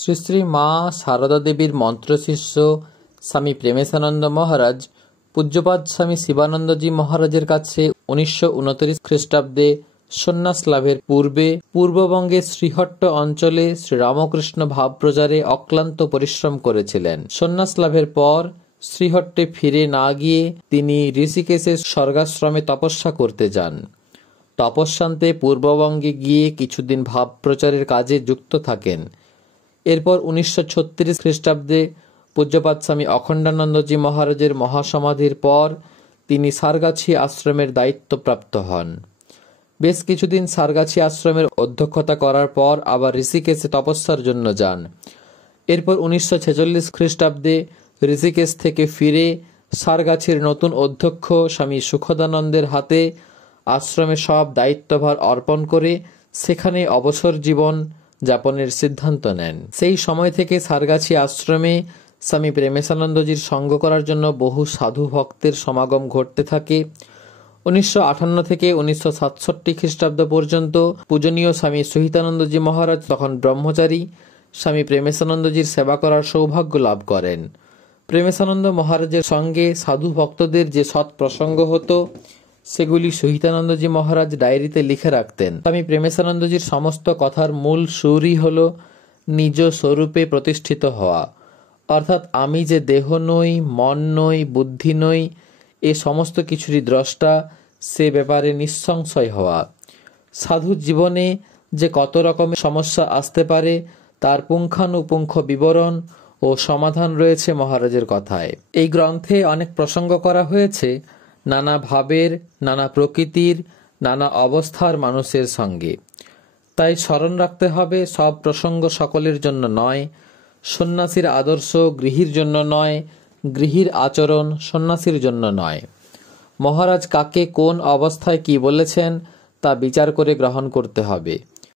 শ্রী শ্রী মা সারদা দেবীর মন্ত্রশিষ্য স্বামী প্রেমেশানন্দ মহারাজ পূজ্যপাদ স্বামী শিবানন্দজি মহারাজের কাছে 1929 খ্রিস্টাব্দে সন্ন্যাস লাভের পূর্বে পূর্ববঙ্গের শ্রীহট্ট অঞ্চলে শ্রীরামকৃষ্ণ ভাব প্রচারে অক্লান্ত পরিশ্রম করেছিলেন। সন্ন্যাস লাভের পর শ্রীহট্টে ফিরে না গিয়ে তিনি ঋষিকেশের স্বর্গাশ্রমে তপস্যা করতে যান। তপস্যান্তে পূর্ববঙ্গে গিয়ে কিছুদিন ভাব প্রচারের কাজে যুক্ত থাকেন। এরপর 1936 খ্রিস্টাব্দে পূজ্যপাদ স্বামী অখণ্ডানন্দজি মহারাজের মহাসমাধির পর তিনি সারগাছি আশ্রমের দায়িত্বপ্রাপ্ত হন। বেশ কিছুদিন সারগাছি আশ্রমের অধ্যক্ষতা করার পর আবার ঋষিকেশে তপস্যার জন্য যান। এরপর 1946 খ্রিস্টাব্দে ঋষিকেশ থেকে ফিরে সারগাছির নতুন অধ্যক্ষ স্বামী সুখদানন্দের হাতে আশ্রমের সব দায়িত্বভার অর্পণ করে সেখানে অবসর জীবন যাপনের সিদ্ধান্ত নেন। সেই সময় থেকে সারগাছি আশ্রমে স্বামী প্রেমেশানন্দজির সঙ্গ করার জন্য বহু সাধু ভক্তের সমাগম ঘটতে থাকে। 1958 থেকে 1967 খ্রিস্টাব্দ পর্যন্ত পূজনীয় স্বামী সহিতানন্দজি মহারাজ তখন ব্রহ্মচারী স্বামী প্রেমেশানন্দজির সেবা করার সৌভাগ্য লাভ করেন। প্রেমেশানন্দ মহারাজের সঙ্গে সাধু ভক্তদের যে সৎ প্রসঙ্গ হতো সেগুলি সহিতানন্দজি মহারাজ ডায়েরিতে লিখে রাখতেন। স্বামী প্রেমেশানন্দজির সমস্ত কথার মূল সুরই হল নিজ স্বরূপে প্রতিষ্ঠিত হওয়া, অর্থাৎ আমি যে দেহ নই, মন নই, বুদ্ধি নই, এ সমস্ত কিছুরই দ্রষ্টা, সে ব্যাপারে নিঃসংশয় হওয়া। সাধু জীবনে যে কত রকমের সমস্যা আসতে পারে তার পুঙ্খানুপুঙ্খ বিবরণ ও সমাধান রয়েছে মহারাজের কথায়। এই গ্রন্থে অনেক প্রসঙ্গ করা হয়েছে নানা ভাবের, নানা প্রকৃতির, নানা অবস্থার মানুষের সঙ্গে। তাই স্মরণ রাখতে হবে সব প্রসঙ্গ সকলের জন্য নয়, সন্ন্যাসীর আদর্শ গৃহীর জন্য নয়, গৃহীর আচরণ সন্ন্যাসীর জন্য নয়। মহারাজ কাকে কোন অবস্থায় কি বলেছেন তা বিচার করে গ্রহণ করতে হবে।